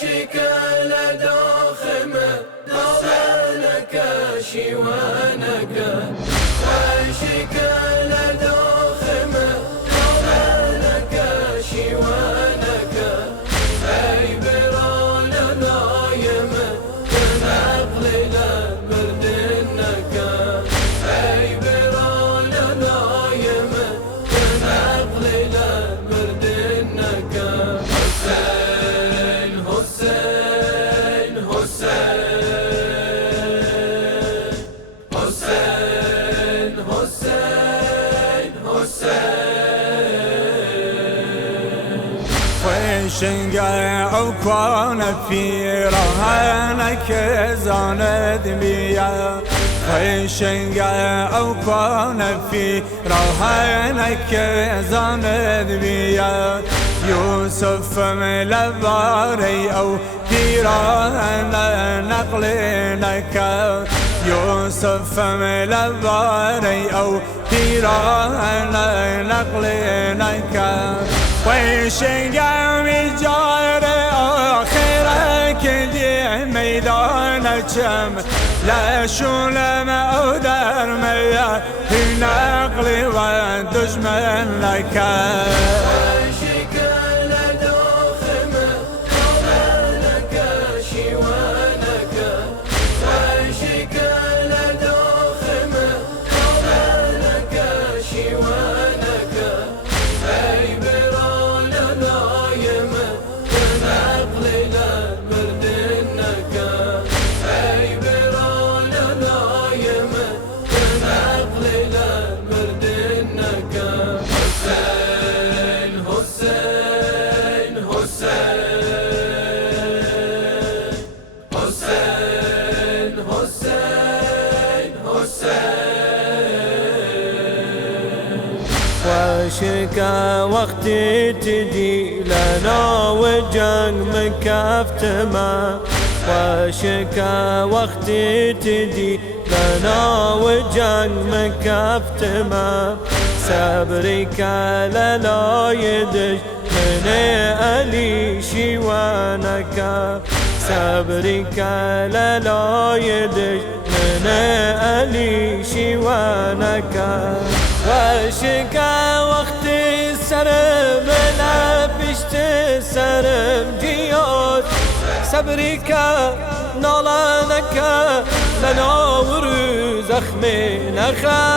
شكل داخمة ضمنك شوانك وشكل داخمة ضمنك شوانك أي برال نايمة تنقل مردنك أي برال نايمة تنقل مردنك حسين حسين حسين حسين وشنقع وكون في رهانك زاند بيا وشنقع وكون في رهانك زاند بيا يوسف ملباري أو كيران نقلنك يوسف ملباري أو كيران نقلنك وشنقع مجار آخرك دي ميدان جم لا شلم أو درمية نقل ودجمن لك وشكا وقت تدي لنا وجن مكافتما وشكا وقت تدي لنا وجن مكافتما صبرك لا يدج من ألي شوانك صبرك لا يدج من ألي شوانك وشكا وقت السرم لبشت السرم جيوت صبرك نالانك لنا ورز أخمي نخا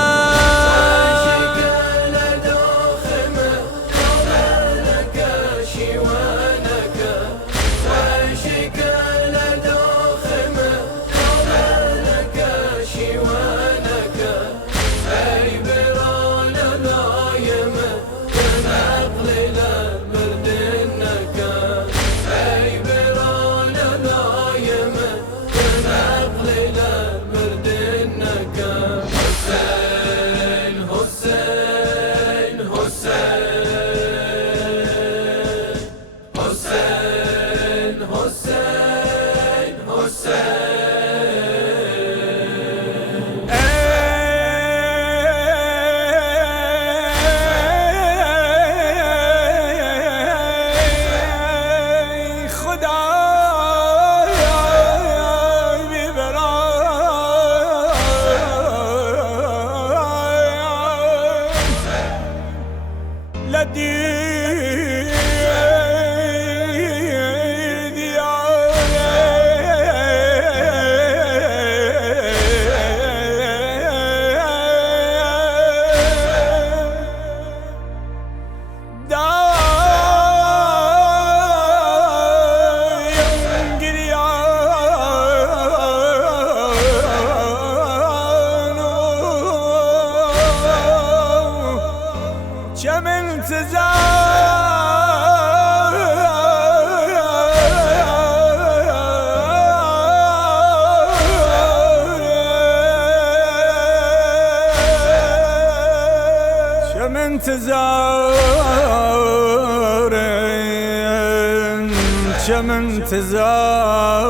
كم انتظار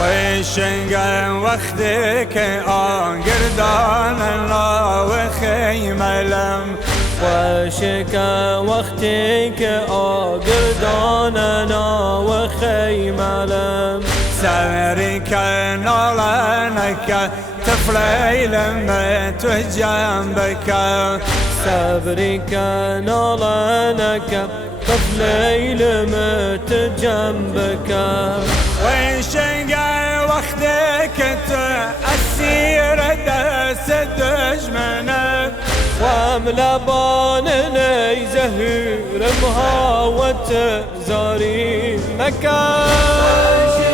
ويشنقا وقتك قردان الله وخيمة لم وشكا وقتك أقداننا وخيمة لم سمرك نولانك طفلي لما جنبك صبرك نولانك طفلي لمت جنبك وشقا وقتك تأسير دس دجمنك وملبانني زهير مهاوة زاري مكان